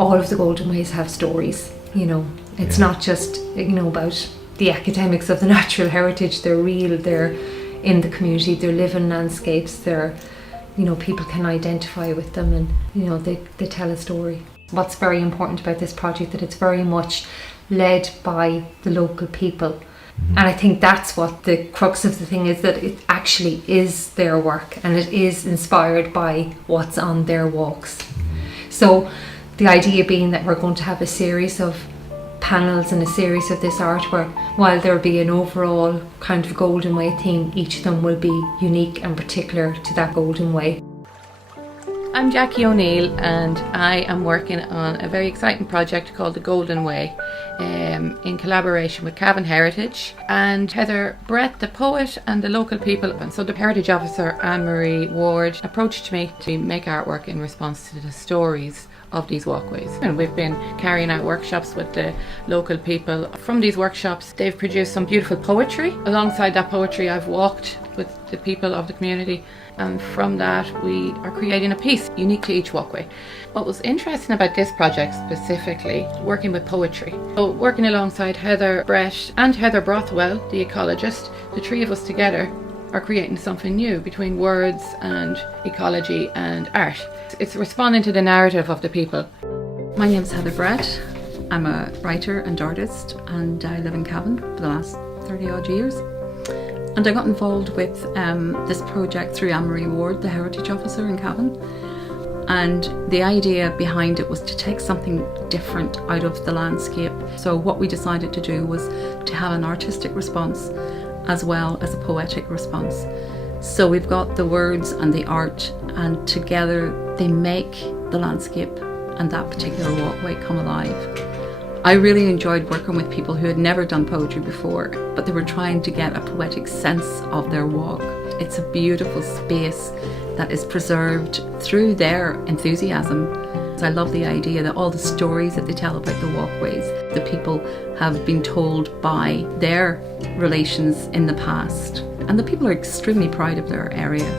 all of the Golden Ways have stories, you know. It's not just, you know, about the academics of the natural heritage. They're real, they're in the community, they're living landscapes, they're, you know, people can identify with them, and, you know, they tell a story. What's very important about this project, that it's very much led by the local people. And I think that's what the crux of the thing is, that it actually is their work and it is inspired by what's on their walks. So the idea being that we're going to have a series of panels and a series of this artwork, while there'll be an overall kind of Golden Way theme, each of them will be unique and particular to that Golden Way. I'm Jackie O'Neill, and I am working on a very exciting project called the Golden Way, in collaboration with Cavan Heritage and Heather Brett, the poet, and the local people. And so the Heritage Officer, Anne-Marie Ward, approached me to make artwork in response to the stories of these walkways. And we've been carrying out workshops with the local people. From these workshops, they've produced some beautiful poetry. Alongside that poetry, I've walked with the people of the community, and from that we are creating a piece unique to each walkway. What was interesting about this project specifically, working with poetry. So working alongside Heather Brett and Heather Brothwell, the ecologist, the three of us together are creating something new between words and ecology and art. It's responding to the narrative of the people. My name's Heather Brett. I'm a writer and artist, and I live in Cavan for the last 30 odd years. And I got involved with this project through Anne-Marie Ward, the Heritage Officer in Cavan. And the idea behind it was to take something different out of the landscape. So what we decided to do was to have an artistic response as well as a poetic response. So we've got the words and the art, and together they make the landscape and that particular walkway come alive. I really enjoyed working with people who had never done poetry before, but they were trying to get a poetic sense of their walk. It's a beautiful space that is preserved through their enthusiasm. I love the idea that all the stories that they tell about the walkways, the people have been told by their relations in the past, and the people are extremely proud of their area.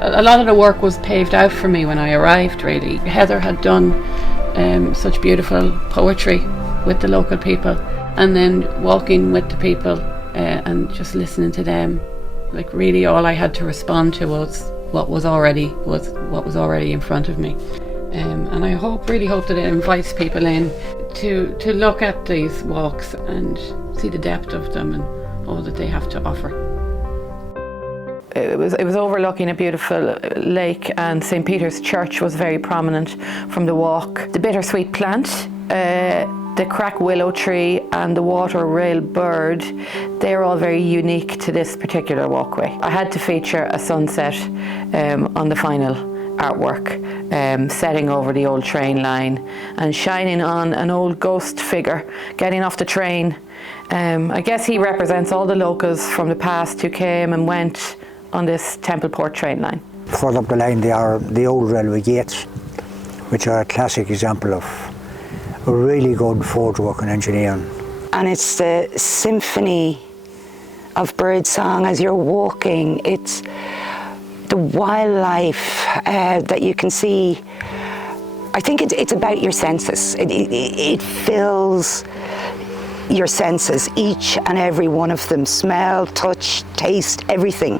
A lot of the work was paved out for me when I arrived, really. Heather had done such beautiful poetry with the local people, and then walking with the people and just listening to them, like really all I had to respond to was what was already in front of me. And I really hope that it invites people in to look at these walks and see the depth of them and all that they have to offer. It was overlooking a beautiful lake, and St. Peter's Church was very prominent from the walk. The bittersweet plant, the crack willow tree and the water rail bird, they're all very unique to this particular walkway. I had to feature a sunset on the final artwork, setting over the old train line and shining on an old ghost figure getting off the train. I guess he represents all the locals from the past who came and went on this Templeport train line. Further up the line they are the old railway gates, which are a classic example of a really good forge work and engineering. And it's the symphony of birdsong as you're walking. It's the wildlife that you can see. I think it's about your senses. It fills your senses, each and every one of them, smell, touch, taste, everything.